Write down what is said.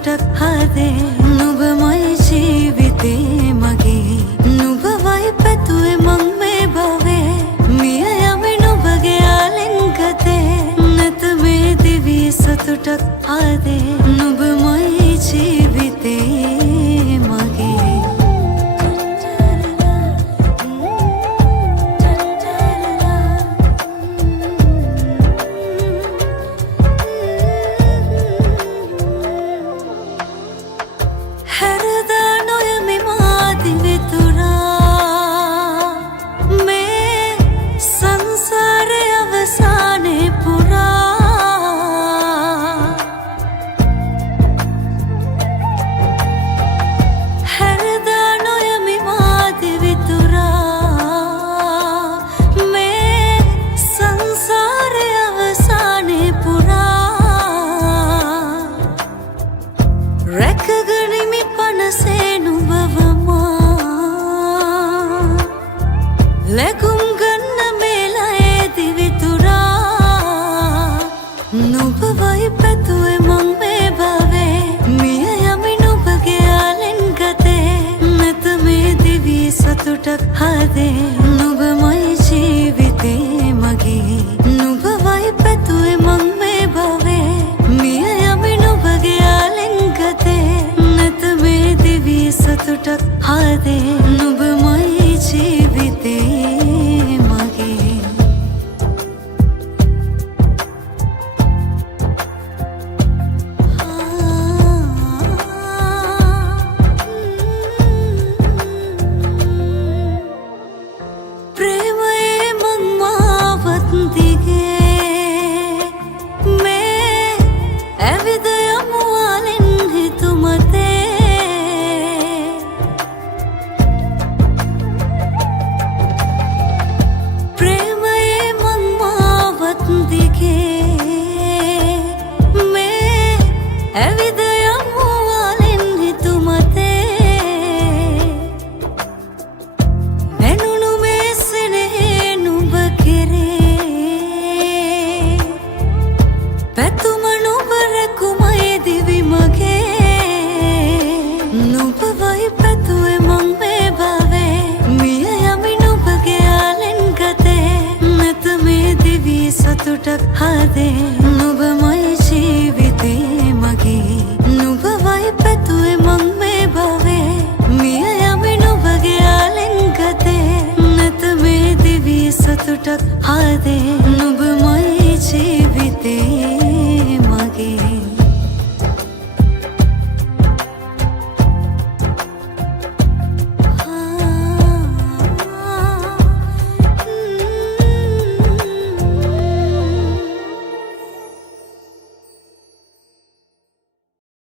සතුටක් හදේ නුඹමයි ජීවිතේ මගේ නුඹවයි පැතුවේ මං මේ භවයේ මිය යමි නුඹගේ ආලිංගතේ නැත මේ දිවියේ සතුටක් හදේ නුඹමයි ජීවිතේ මගේ රැකගනිමි පනසේ නුඹවමා ලැබුම් ගන්න මේලයේ දිවිතුරා නුඹවයි පැතුවේ මං මේ භවයේ මිය යමි නුඹගේ ආලිංගතේ නැත මේ දිවියේ සතුටක් හදේ නුඹමයි ජීවිතේ මගේ නුඹවයි පැතුවේ මං මේ භවයේ මිය යමි නුඹගේ ආලිංගතේ නැත මේ දිවියේ සතුටක් හදේ